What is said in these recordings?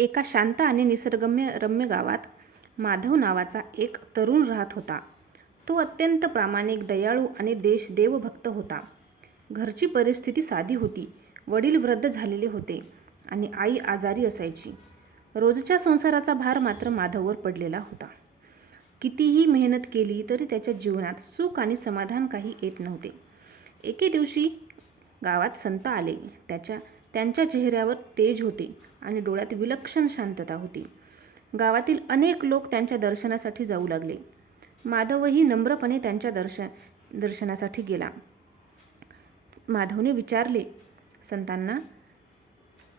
एका शांत आणि निसर्गरम्य गावात माधव नावाचा एक तरुण राहत होता. तो अत्यंत प्रामाणिक, दयाळू आणि देवभक्त होता. घरची परिस्थिती साधी होती. वडील वृद्ध झालेले होते आणि आई आजारी असायची. रोजच्या संसाराचा भार मात्र माधववर पडलेला होता. कितीही मेहनत केली तरी त्याच्या जीवनात सुख आणि समाधान काही येत नव्हते. एके दिवशी गावात संत आले. त्यांच्या चेहऱ्यावर तेज होते आणि डोळ्यात विलक्षण शांतता होती. गावातील अनेक लोक त्यांच्या दर्शनासाठी जाऊ लागले. माधवही नम्रपणे त्यांच्या दर्शनासाठी गेला. माधवने विचारले संतांना,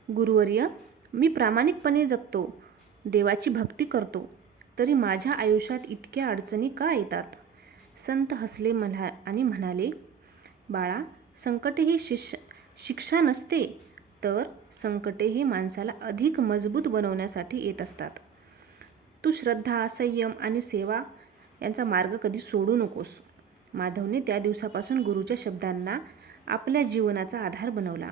गुरुवर्य, मी प्रामाणिकपणे जगतो, देवाची भक्ती करतो, तरी माझ्या आयुष्यात इतक्या अडचणी का येतात? संत हसले आणि म्हणाले, बाळा, संकटे ही शिक्षा नसते, तर संकटे ही माणसाला अधिक मजबूत बनवण्यासाठी येत असतात. तू श्रद्धा, संयम आणि सेवा यांचा मार्ग कधी सोडू नकोस. माधवने त्या दिवसापासून गुरुच्या शब्दांना आपल्या जीवनाचा आधार बनवला.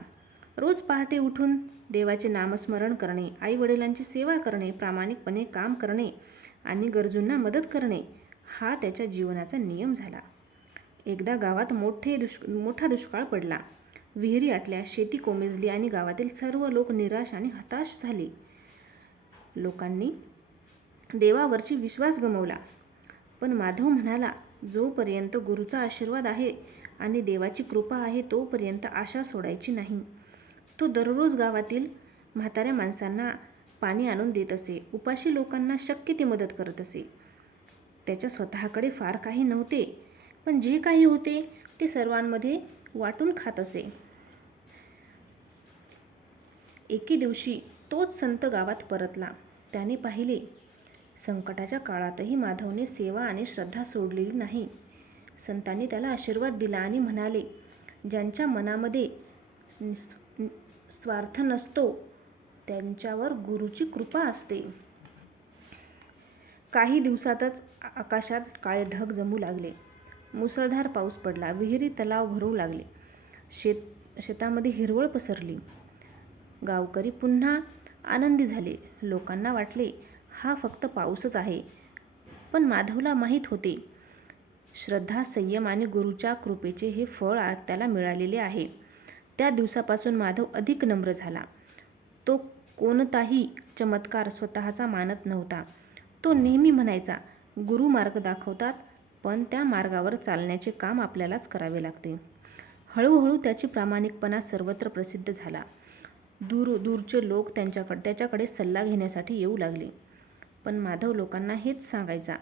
रोज पहाटे उठून देवाचे नामस्मरण करणे, आई वडिलांची सेवा करणे, प्रामाणिकपणे काम करणे आणि गरजूंना मदत करणे हा त्याच्या जीवनाचा नियम झाला. एकदा गावात मोठा दुष्काळ पडला. विहिरी आटल्या, शेती कोमेजली आणि गावातील सर्व लोक निराश आणि हताश झाले. लोकांनी देवावरची विश्वास गमावला. पण माधव म्हणाला, जोपर्यंत गुरुचा आशीर्वाद आहे आणि देवाची कृपा आहे तोपर्यंत आशा सोडायची नाही. तो दररोज गावातील म्हाताऱ्या माणसांना पाणी आणून देत असे. उपाशी लोकांना शक्य ती मदत करत असे. त्याच्या स्वतःकडे फार काही नव्हते, पण जे काही होते ते सर्वांमध्ये वाटून खात असे. एके दिवशी तोच संत गावात परतला. त्याने पाहिले, संकटाच्या काळातही माधवने सेवा आणि श्रद्धा सोडलेली नाही. संतांनी त्याला आशीर्वाद दिला आणि म्हणाले, ज्यांच्या मनामध्ये स्वार्थ नसतो त्यांच्यावर गुरुची कृपा असते. काही दिवसातच आकाशात काळे ढग जमू लागले. मुसळधार पाऊस पडला. विहिरी तलाव भरू लागले. शेतामध्ये हिरवळ पसरली. गावकरी पुन्हा आनंदी झाले. लोकांना वाटले, हा फक्त पाऊसच आहे. पण माधवला माहीत होते, श्रद्धा, संयम आणि गुरुच्या कृपेचे हे फळ त्याला मिळालेले आहे. त्या दिवसापासून माधव अधिक नम्र झाला. तो कोणताही चमत्कार स्वतःचा मानत नव्हता. तो नेहमी म्हणायचा, गुरु मार्ग दाखवतात, पण त्या मार्गावर चालण्याचे काम आपल्यालाच करावे लागते. हळूहळू त्याची प्रामाणिकपणा सर्वत्र प्रसिद्ध झाला. दूरचे लोक त्याच्याकडे सल्ला घेण्यासाठी येऊ लागले. पण माधव लोकांना हेच सांगायचा,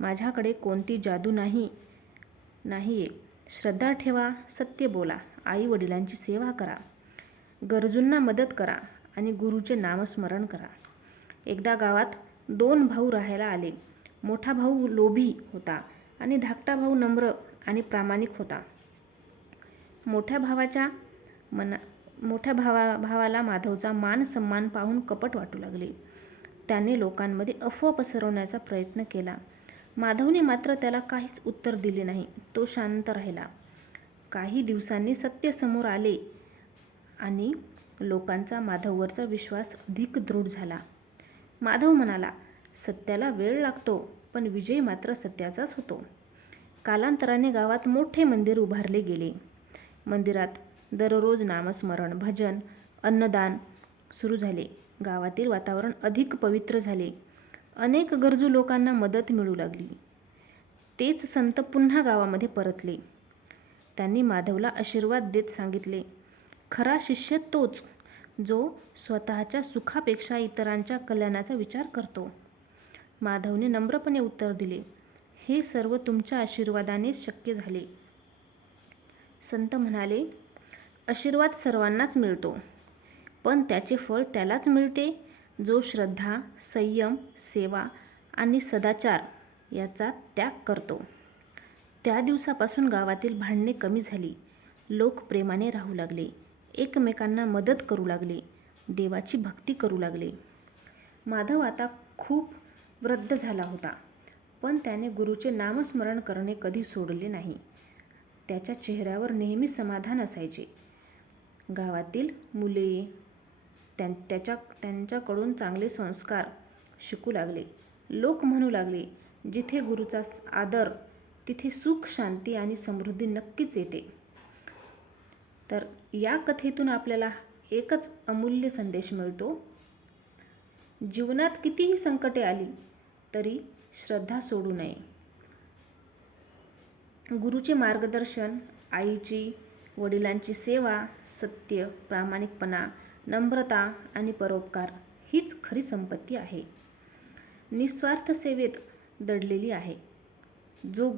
माझ्याकडे कोणती जादू नाहीये. श्रद्धा ठेवा, सत्य बोला, आई वडिलांची सेवा करा, गरजूंना मदत करा आणि गुरुचे नामस्मरण करा. एकदा गावात 2 भाऊ राहायला आले. मोठा भाऊ लोभी होता आणि धाकटा भाऊ नम्र आणि प्रामाणिक होता. मोठ्या भावाला माधवचा मान सन्मान पाहून कपट वाटू लागले. त्याने लोकांमध्ये अफवा पसरवण्याचा प्रयत्न केला. माधवने मात्र त्याला काहीच उत्तर दिले नाही. तो शांत राहिला. काही दिवसांनी सत्य समोर आले आणि लोकांचा माधववरचा विश्वास अधिक दृढ झाला. माधव म्हणाला, सत्याला वेळ लागतो, पण विजय मात्र सत्याचाच होतो. कालांतराने गावात मोठे मंदिर उभारले गेले. मंदिरात दररोज नामस्मरण, भजन, अन्नदान सुरू झाले. गावातील वातावरण अधिक पवित्र झाले. अनेक गरजू लोकांना मदत मिळू लागली. तेच संत पुन्हा गावामध्ये परतले. त्यांनी माधवला आशीर्वाद देत सांगितले, खरा शिष्य तोच जो स्वतःच्या सुखापेक्षा इतरांच्या कल्याणाचा विचार करतो. माधवने नम्रपणे उत्तर दिले, हे सर्व तुमच्या आशीर्वादानेच शक्य झाले. संत म्हणाले, आशीर्वाद सर्वांनाच मिळतो, पण त्याचे फळ त्यालाच मिळते जो श्रद्धा, संयम, सेवा आणि सदाचार याचा त्याग करतो. त्या दिवसापासून गावातील भांडणे कमी झाली. लोक प्रेमाने राहू लागले, एकमेकांना मदत करू लागले, देवाची भक्ती करू लागले. माधव आता खूप वृद्ध झाला होता, पण त्याने गुरुचे नामस्मरण करणे कधी सोडले नाही. त्याच्या चेहऱ्यावर नेहमी समाधान असायचे. गावातील मुले, त्यांच्याकडून चांगले संस्कार शिकू लागले. लोक म्हणू लागले, जिथे गुरुचा आदर तिथे सुख, शांती आणि समृद्धी नक्कीच येते. तर या कथेतून आपल्याला एकच अमूल्य संदेश मिळतो. जीवनात कितीही संकटे आली तरी श्रद्धा सोडू नये. गुरुचे मार्गदर्शन, आईची, वडिलांची सेवा, सत्य, प्रामाणिकपणा, नम्रता आणि परोपकार हीच खरी संपत्ती आहे. निस्वार्थ सेवेत दडलेली आहे. जो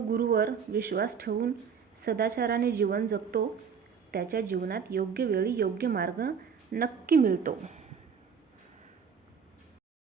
गुरुवर विश्वास ठेवून सदाचाराने जीवन जगतो त्याच्या जीवनात योग्य वेळी योग्य मार्ग नक्की मिळतो.